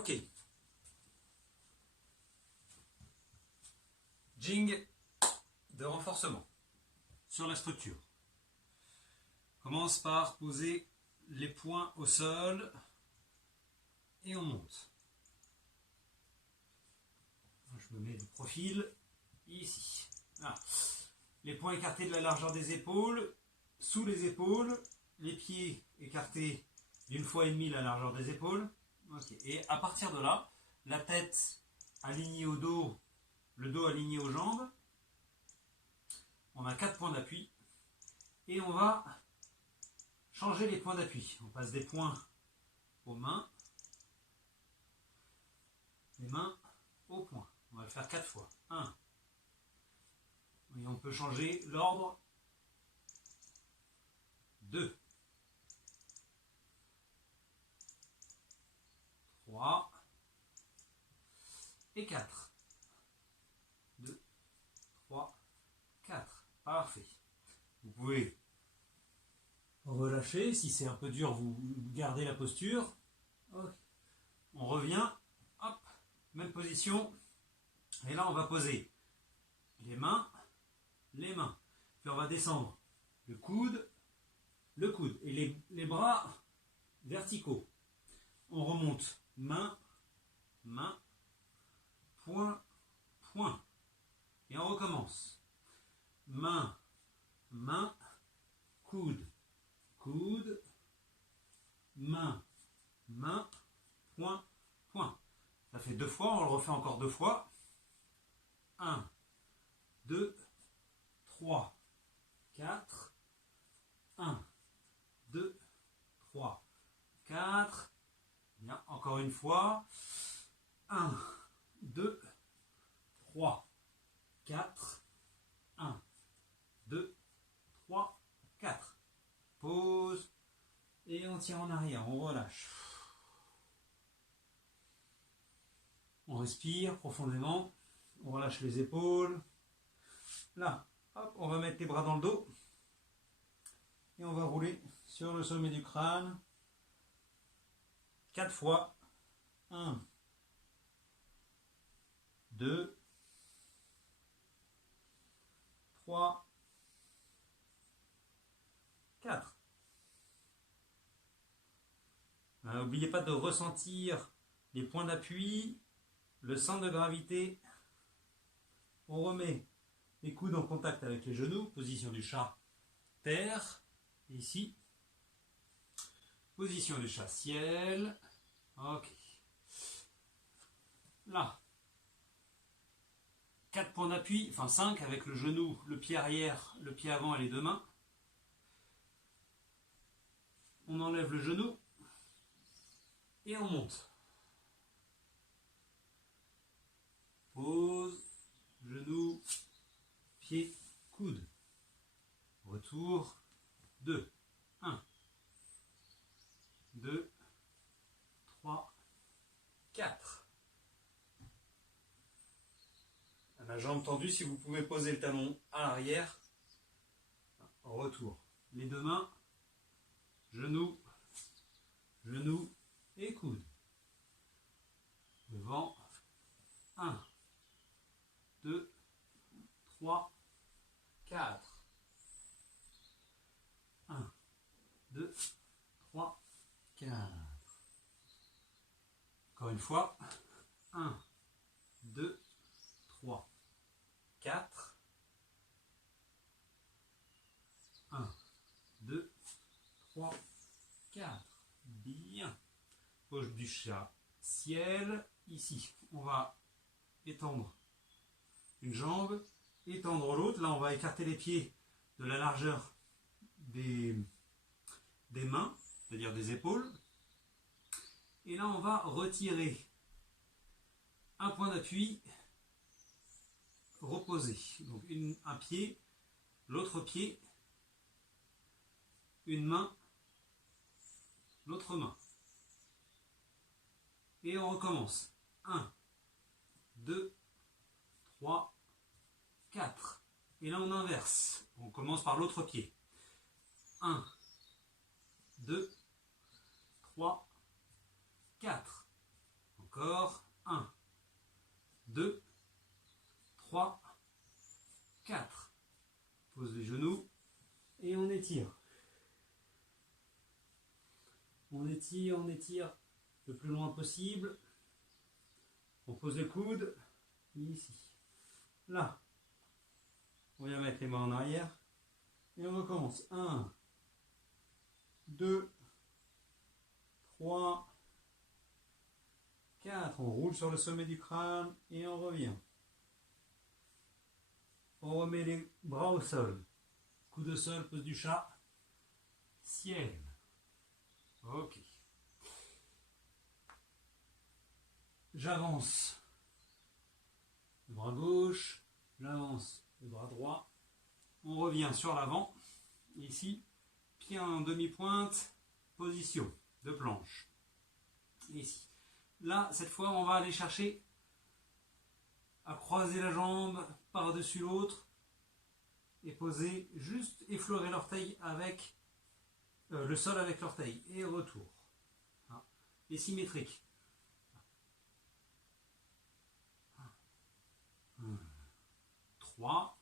Ok. Jing de renforcement sur la structure. Commence par poser les poings au sol et on monte. Je me mets de profil ici. Voilà. Les poings écartés de la largeur des épaules, sous les épaules, les pieds écartés d'une fois et demie la largeur des épaules. Okay. Et à partir de là, la tête alignée au dos, le dos aligné aux jambes. On a 4 points d'appui et on va changer les points d'appui. On passe des poings aux mains, les mains aux poings. On va le faire 4 fois. 1. Et on peut changer l'ordre. 2. 3. Et 4. 2, 3, 4. Parfait. Vous pouvez relâcher. Si c'est un peu dur, vous gardez la posture. Okay. On revient. Hop. Même position. Et là, on va poser les mains. Les mains. Puis on va descendre le coude. Et les bras verticaux. On remonte. Main. Main. Point. Point. Et on recommence. Main. Main. Coude. Coude. Main. Main. Point. Point. Ça fait 2 fois. On le refait encore 2 fois. 1, 2, 3, 4. 1, 2, 3, 4. Bien, encore une fois. 1, 2, 3, 4. 1, 2, 3, 4. Pause. Et on tire en arrière, on relâche. On respire profondément. On relâche les épaules. Là, hop, on va mettre les bras dans le dos. Et on va rouler sur le sommet du crâne. 4 fois. 1, 2, 3, 4. N'oubliez pas de ressentir les points d'appui, le centre de gravité. On remet les coudes en contact avec les genoux, position du chat, terre, ici. Position du chat, ciel. Ok. Là. 4 points d'appui, enfin 5 avec le genou, le pied arrière, le pied avant et les 2 mains. On enlève le genou et on monte. Pause, genou, pied, coude. Retour, 2. 1, 2, 3, 4. La jambe tendue, si vous pouvez poser le talon à l'arrière. Retour. Les 2 mains, genou, genou et coude. Devant. 1, 2, 3, 4. 1, 2, 3, 4. Encore une fois. 1, 2, 3, 4. 1, 2, 3, 4. Bien. Poche du chat, ciel. Ici, on va étendre une jambe, étendre l'autre. Là, on va écarter les pieds de la largeur des mains, c'est-à-dire des épaules. Et là, on va retirer un point d'appui reposé. Donc, un pied, l'autre pied, une main, l'autre main. Et on recommence. 1, 2, 3, 4. Et là, on inverse. On commence par l'autre pied. 1, 2, 3, 4. Encore. 1, 2, 3, 4. Pose les genoux et on étire. On étire le plus loin possible. On pose les coudes ici. Là, on vient mettre les mains en arrière et on recommence. 1, 2, 3, 4. On roule sur le sommet du crâne et on revient. On remet les bras au sol. Coude au sol, pose du chat. Ciel. Ok. J'avance le bras gauche, j'avance le bras droit, on revient sur l'avant, ici, pied en demi-pointe, position de planche, ici. Là, cette fois, on va aller chercher à croiser la jambe par-dessus l'autre et poser, juste effleurer l'orteil avec le sol avec l'orteil, et retour. Et symétrique. 3,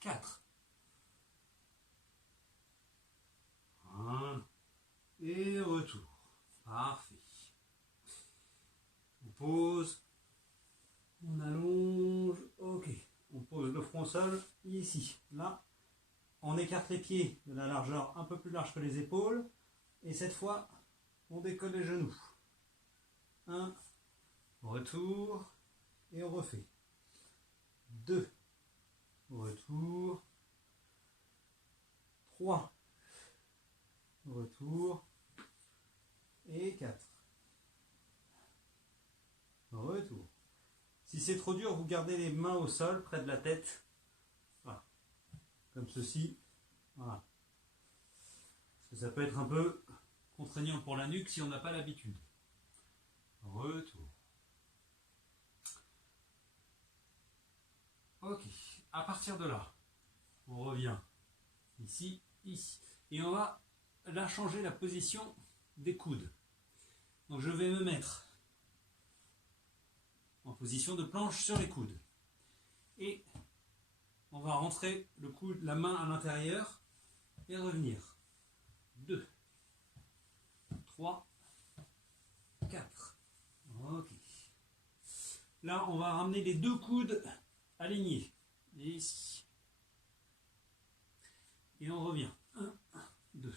4, 1, et retour. Parfait. On pose, on allonge, ok. On pose le front au sol, ici. Là, on écarte les pieds de la largeur un peu plus large que les épaules, et cette fois, on décolle les genoux. 1, retour, et on refait. 2, retour. 3, retour. Et 4. Retour. Si c'est trop dur, vous gardez les mains au sol, près de la tête. Voilà. Comme ceci. Voilà. Parce que ça peut être un peu contraignant pour la nuque si on n'a pas l'habitude. Retour. Ok. À partir de là, on revient ici, ici. Et on va là changer la position des coudes. Donc je vais me mettre en position de planche sur les coudes. Et on va rentrer le coude, la main à l'intérieur et revenir. 2, 3, 4. Ok. Là, on va ramener les deux coudes alignés. Ici. Et on revient. 1, 2.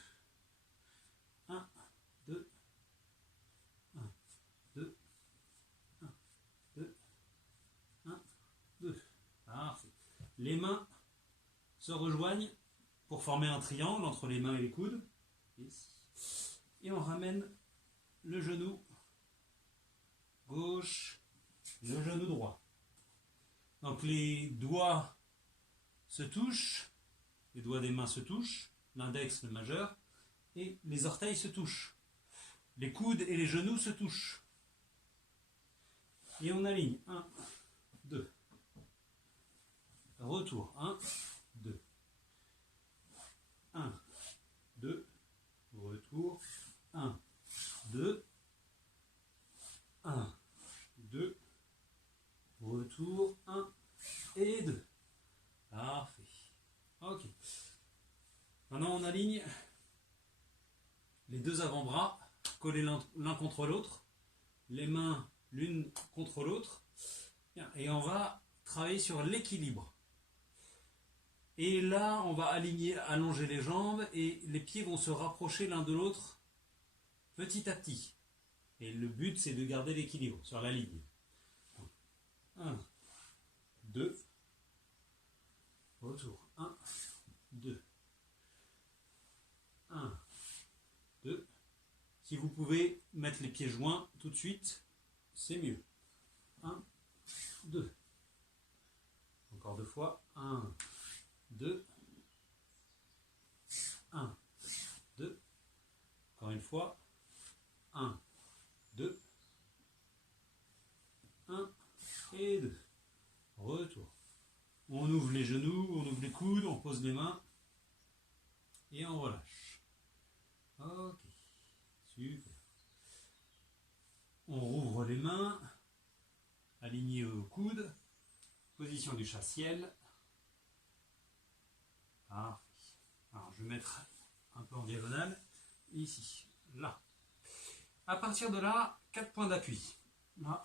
1, 2. 1, 2. 1, 2. 1, 2. Parfait. Les mains se rejoignent pour former un triangle entre les mains et les coudes. Ici. Et on ramène le genou gauche, le genou droit. Donc les doigts se touchent, les doigts des mains se touchent, l'index, le majeur, et les orteils se touchent. Les coudes et les genoux se touchent. Et on aligne. 1, 2. Retour. 1, 2. 1, 2. Retour. 1, 2. 1, 2. Retour. 1 et 2. Parfait. Ok. Maintenant on aligne les deux avant-bras collés l'un contre l'autre, les mains l'une contre l'autre, et on va travailler sur l'équilibre. Et là, on va aligner, allonger les jambes et les pieds vont se rapprocher l'un de l'autre petit à petit. Et le but, c'est de garder l'équilibre sur la ligne. 1, 2, retour. 1, 2, 1, 2. Si vous pouvez mettre les pieds joints tout de suite, c'est mieux. 1, 2. Encore deux fois. 1, 2. 1, 2. Encore une fois. 1, 2. 1 et 2. Retour. On ouvre les genoux, on ouvre les coudes, on pose les mains et on relâche. Super. On rouvre les mains, alignées au coude, position du chat-ciel. Parfait. Alors je vais mettre un peu en diagonale, ici, là. À partir de là, 4 points d'appui. Là.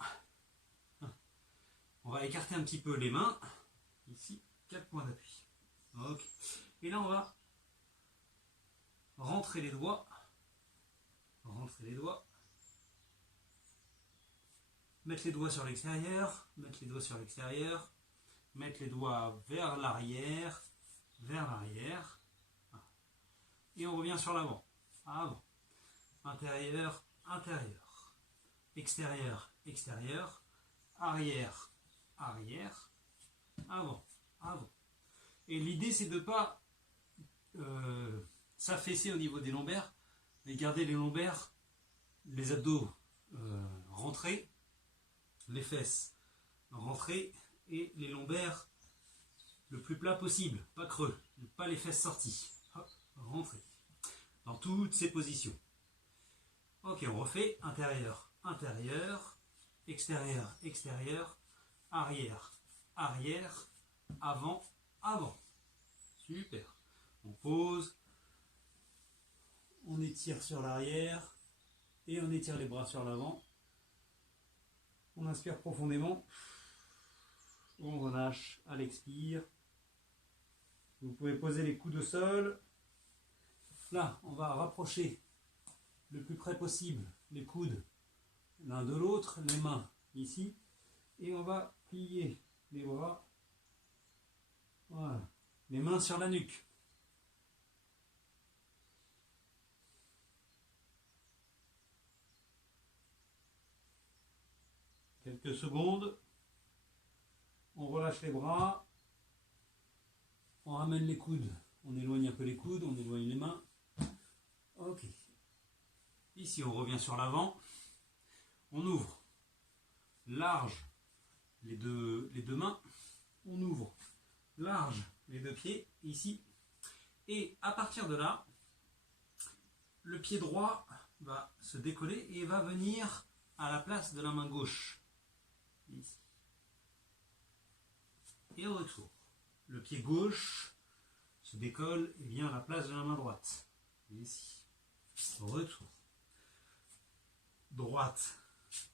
On va écarter un petit peu les mains. Ici, 4 points d'appui. Ok. Et là, on va rentrer les doigts. Rentrer les doigts. Mettre les doigts sur l'extérieur. Mettre les doigts sur l'extérieur. Mettre les doigts vers l'arrière. Vers l'arrière. Et on revient sur l'avant. Avant. Intérieur, intérieur. Extérieur, extérieur. Arrière, arrière. Avant, avant. Et l'idée, c'est de ne pas s'affaisser au niveau des lombaires, mais garder les lombaires, les abdos rentrés, les fesses rentrées et les lombaires le plus plat possible, pas creux, pas les fesses sorties. Hop, rentrées. Dans toutes ces positions. Ok, on refait intérieur, intérieur, extérieur, extérieur, arrière, arrière, avant, avant. Super. On pose, on étire sur l'arrière et on étire les bras sur l'avant. On inspire profondément. On relâche à l'expire. Vous pouvez poser les coudes au sol. Là, on va rapprocher le plus près possible les coudes l'un de l'autre, les mains ici, et on va plier les bras. Voilà. Les mains sur la nuque. Quelques secondes. On relâche les bras. On ramène les coudes. On éloigne un peu les coudes, on éloigne les mains. Ok. Ici, on revient sur l'avant. On ouvre large les deux mains. On ouvre large les deux pieds, ici. Et à partir de là, le pied droit va se décoller et va venir à la place de la main gauche. Ici. Et au retour. Le pied gauche se décolle et vient à la place de la main droite. Ici. Au retour. Droite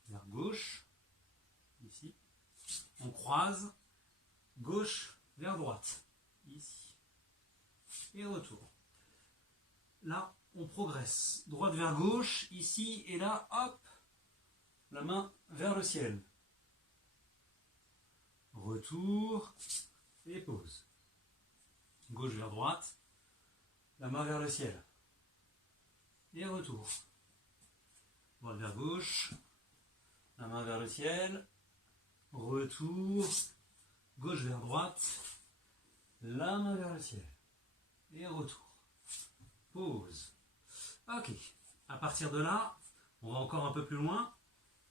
vers gauche. Ici. On croise. Gauche vers droite. Ici. Et retour. Là, on progresse. Droite vers gauche. Ici. Et là, hop. La main vers le ciel. Retour. Et pause. Gauche vers droite. La main vers le ciel. Et retour. Droite vers gauche. La main vers le ciel. Retour. Gauche vers droite. La main vers le ciel. Et retour. Pause. Ok. À partir de là, on va encore un peu plus loin.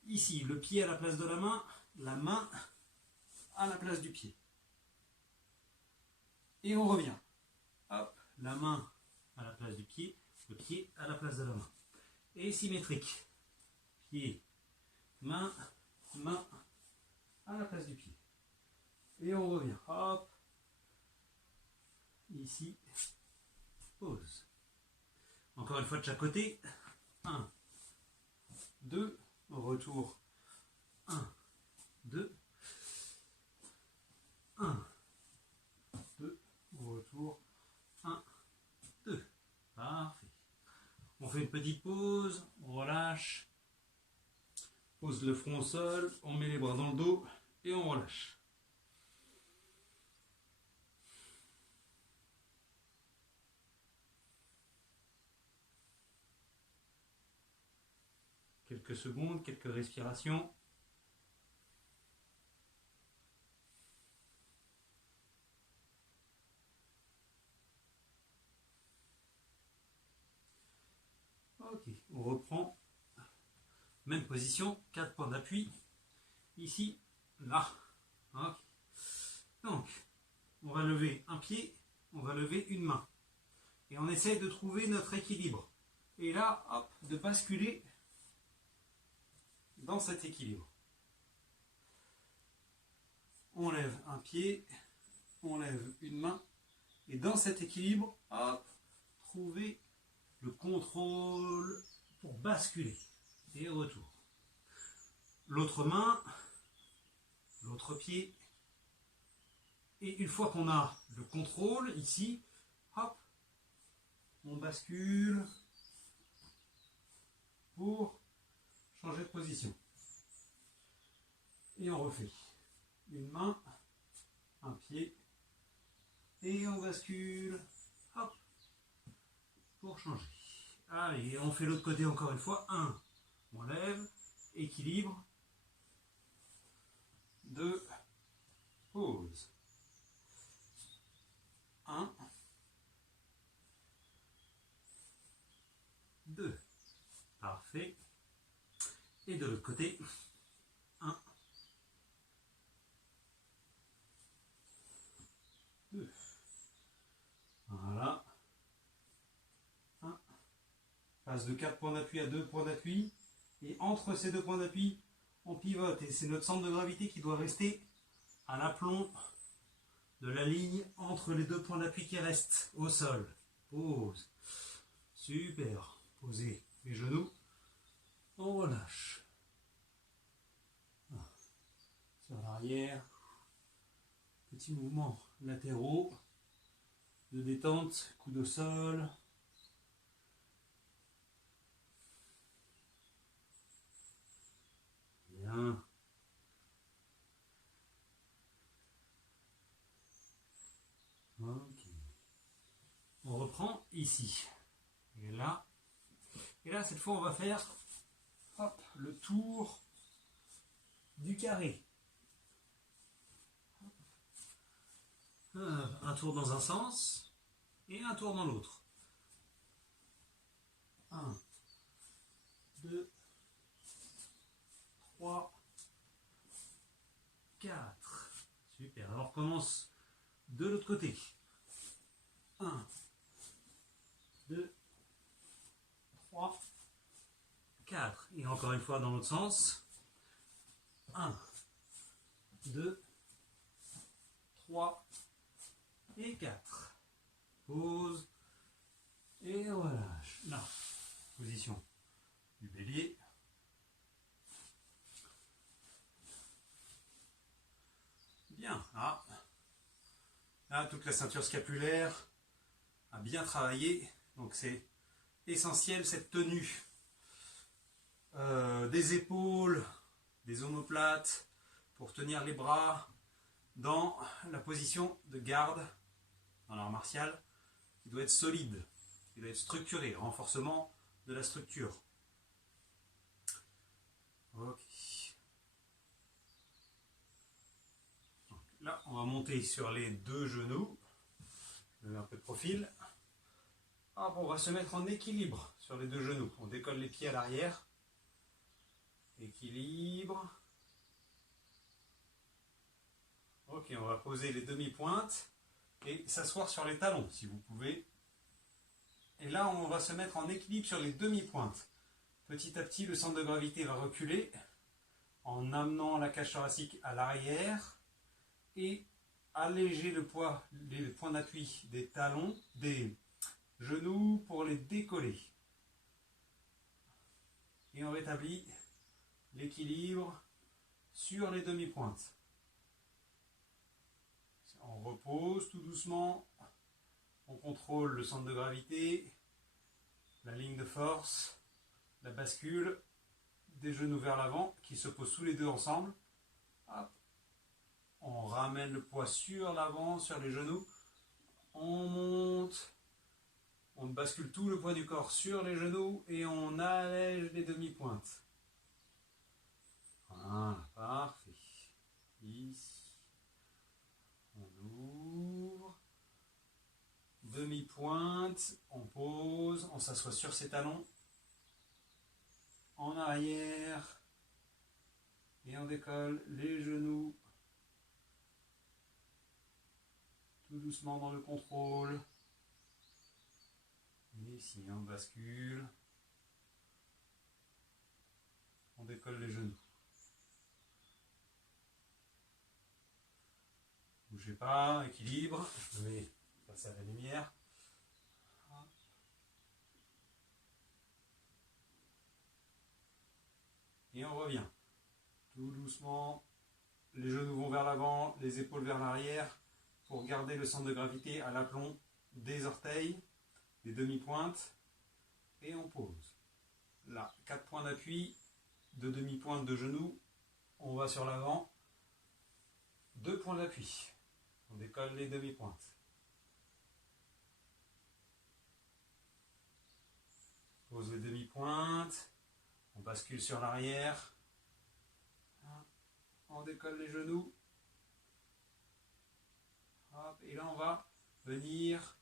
Ici, le pied à la place de la main à la place du pied. Et on revient. Hop, la main à la place du pied, le pied à la place de la main. Et symétrique. Pied, main, main à la place du pied. Et on revient. Hop. Ici. Pause. Encore une fois de chaque côté. 1, 2, retour. 1, 2. 1, 2, retour. 1, 2. Parfait. On fait une petite pause, on relâche. Pose le front au sol, on met les bras dans le dos et on relâche. Quelques secondes, quelques respirations. Ok, on reprend. Même position, 4 points d'appui. Ici, là. Okay. Donc, on va lever un pied, on va lever une main. Et on essaye de trouver notre équilibre. Et là, hop, de basculer dans cet équilibre. On lève un pied, on lève une main, et dans cet équilibre, hop, trouver le contrôle pour basculer. Et retour. L'autre main, l'autre pied. Et une fois qu'on a le contrôle ici, hop, on bascule pour changer de position. Et on refait. Une main, un pied, et on bascule, hop, pour changer. Allez, on fait l'autre côté encore une fois. 1, on lève, équilibre. 2, pause. 1, 2, parfait. Et de l'autre côté, 1, 2. Voilà. 1. Passe de 4 points d'appui à 2 points d'appui. Et entre ces 2 points d'appui, on pivote. Et c'est notre centre de gravité qui doit rester à l'aplomb de la ligne entre les 2 points d'appui qui restent au sol. Pause. Super. Posez les genoux. On relâche. Sur l'arrière. Petits mouvements latéraux de détente, coude au sol. Bien. Ok. On reprend ici. Et là, cette fois, on va faire hop, le tour du carré. Un tour dans un sens et un tour dans l'autre. 1, 2, 3, 4. Super. Alors on commence de l'autre côté. 1, 2, 3, 4. Et encore une fois dans l'autre sens. 1, 2, 3 et 4. Pause. Et on relâche. Là, position du bélier. Bien. Là, toute la ceinture scapulaire a bien travaillé. Donc c'est essentiel cette tenue des épaules, des omoplates pour tenir les bras dans la position de garde dans l'art martial qui doit être solide, qui doit être structuré, renforcement de la structure. Ok. Donc là, on va monter sur les 2 genoux. Je mets un peu de profil. Hop, on va se mettre en équilibre sur les 2 genoux. On décolle les pieds à l'arrière. Équilibre. Ok, on va poser les demi-pointes et s'asseoir sur les talons si vous pouvez. Et là, on va se mettre en équilibre sur les demi-pointes. Petit à petit, le centre de gravité va reculer en amenant la cage thoracique à l'arrière et alléger le poids, les points d'appui des talons, des genoux pour les décoller. Et on rétablit l'équilibre sur les demi-pointes. On repose tout doucement. On contrôle le centre de gravité, la ligne de force, la bascule des genoux vers l'avant qui se posent tous les 2 ensemble. Hop. On ramène le poids sur l'avant, sur les genoux. On monte. On bascule tout le poids du corps sur les genoux et on allège les demi-pointes. Voilà, parfait. Ici. On ouvre. Demi-pointe, on pose, on s'assoit sur ses talons, en arrière, et on décolle les genoux, tout doucement dans le contrôle. Et ici on bascule, On décolle les genoux. Bougez pas, équilibre. Je me mets face à la lumière. Et on revient. Tout doucement. Les genoux vont vers l'avant, les épaules vers l'arrière. Pour garder le centre de gravité à l'aplomb des orteils, des demi-pointes. Et on pose. Là, 4 points d'appui, 2 demi-pointes de genoux. On va sur l'avant. 2 points d'appui. On décolle les demi-pointes. Pose les demi-pointes. On bascule sur l'arrière. On décolle les genoux. Hop, et là, on va venir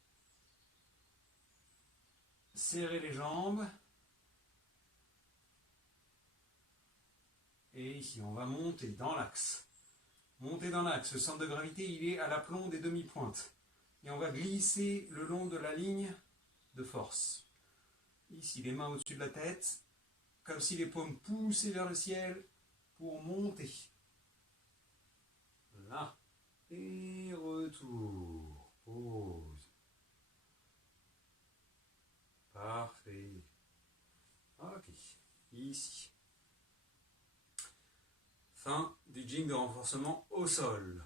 serrer les jambes. Et ici, on va monter dans l'axe. Monter dans l'axe. Le centre de gravité, il est à l'aplomb des demi-pointes. Et on va glisser le long de la ligne de force. Ici, les mains au-dessus de la tête. Comme si les paumes poussaient vers le ciel pour monter. Là. Et retour. Pause. Parfait. Ok. Ici. Fin du jig de renforcement au sol.